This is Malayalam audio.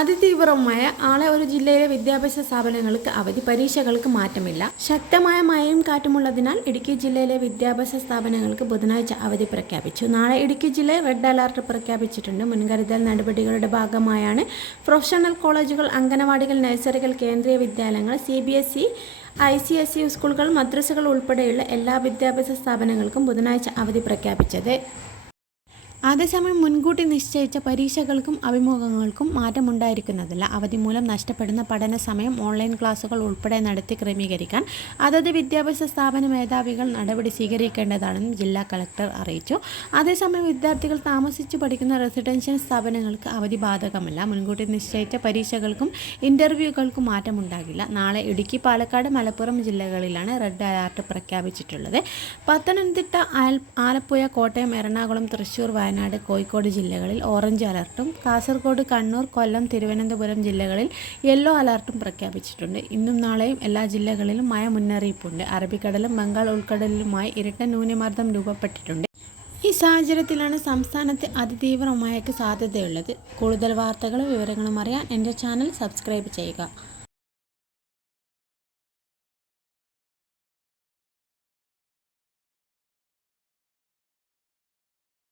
അതിതീവ്രമായ ആളെ ഒരു ജില്ലയിലെ വിദ്യാഭ്യാസ സ്ഥാപനങ്ങൾക്ക് അവധി പരീക്ഷകൾക്ക് മാറ്റമില്ല. ശക്തമായ മഴയും കാറ്റുമുള്ളതിനാൽ ഇടുക്കി ജില്ലയിലെ വിദ്യാഭ്യാസ സ്ഥാപനങ്ങൾക്ക് ബുധനാഴ്ച അവധി പ്രഖ്യാപിച്ചു. നാളെ ഇടുക്കി ജില്ലയിൽ റെഡ് അലർട്ട് പ്രഖ്യാപിച്ചിട്ടുണ്ട്. മുൻകരുതൽ നടപടികളുടെ ഭാഗമായാണ് പ്രൊഫഷണൽ കോളേജുകൾ അംഗനവാടികൾ നഴ്സറികൾ കേന്ദ്രീയ വിദ്യാലയങ്ങൾ C B S E I C S E സ്കൂളുകൾ മദ്രസകൾ ഉൾപ്പെടെയുള്ള എല്ലാ വിദ്യാഭ്യാസ സ്ഥാപനങ്ങൾക്കും ബുധനാഴ്ച അവധി പ്രഖ്യാപിച്ചത്. അതേസമയം മുൻകൂട്ടി നിശ്ചയിച്ച പരീക്ഷകൾക്കും അഭിമുഖങ്ങൾക്കും മാറ്റമുണ്ടായിരിക്കുന്നതല്ല. അവധി മൂലം നഷ്ടപ്പെടുന്ന പഠന സമയം ഓൺലൈൻ ക്ലാസുകൾ ഉൾപ്പെടെ നടത്തി ക്രമീകരിക്കാൻ അതത് വിദ്യാഭ്യാസ സ്ഥാപന മേധാവികൾ നടപടി സ്വീകരിക്കേണ്ടതാണെന്ന് ജില്ലാ കളക്ടർ അറിയിച്ചു. അതേസമയം വിദ്യാർത്ഥികൾ താമസിച്ചു പഠിക്കുന്ന റെസിഡൻഷ്യൽ സ്ഥാപനങ്ങൾക്ക് അവധി ബാധകമല്ല. മുൻകൂട്ടി നിശ്ചയിച്ച പരീക്ഷകൾക്കും ഇന്റർവ്യൂകൾക്കും മാറ്റമുണ്ടാകില്ല. നാളെ ഇടുക്കി പാലക്കാട് മലപ്പുറം ജില്ലകളിലാണ് റെഡ് അലർട്ട് പ്രഖ്യാപിച്ചിട്ടുള്ളത്. പത്തനംതിട്ട ആലപ്പുഴ കോട്ടയം എറണാകുളം തൃശൂർ വയനാട് കോഴിക്കോട് ജില്ലകളിൽ ഓറഞ്ച് അലർട്ടും കാസർഗോഡ് കണ്ണൂർ കൊല്ലം തിരുവനന്തപുരം ജില്ലകളിൽ യെല്ലോ അലർട്ടും പ്രഖ്യാപിച്ചിട്ടുണ്ട്. ഇന്നും നാളെയും എല്ലാ ജില്ലകളിലും മഴ മുന്നറിയിപ്പുണ്ട്. അറബിക്കടലും ബംഗാൾ ഉൾക്കടലിലുമായി ഇരട്ട ന്യൂനമർദ്ദം രൂപപ്പെട്ടിട്ടുണ്ട്. ഈ സാഹചര്യത്തിലാണ് സംസ്ഥാനത്ത് അതിതീവ്ര മഴയ്ക്ക് സാധ്യതയുള്ളത്. കൂടുതൽ വാർത്തകളും വിവരങ്ങളും അറിയാൻ എന്റെ ചാനൽ സബ്സ്ക്രൈബ് ചെയ്യുക.